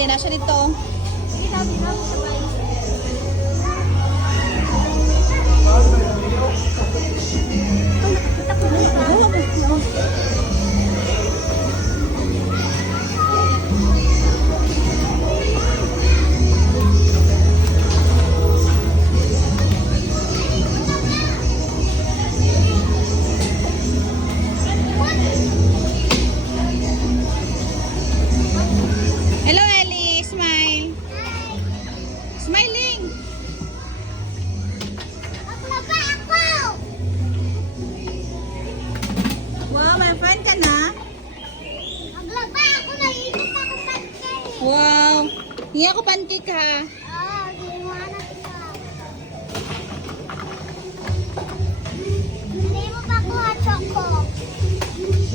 Ellie, nasa dito. Hello, Ellie. Smile. Smiling. Wow, my friend ka na? Wow. Hindi ako pancake ha.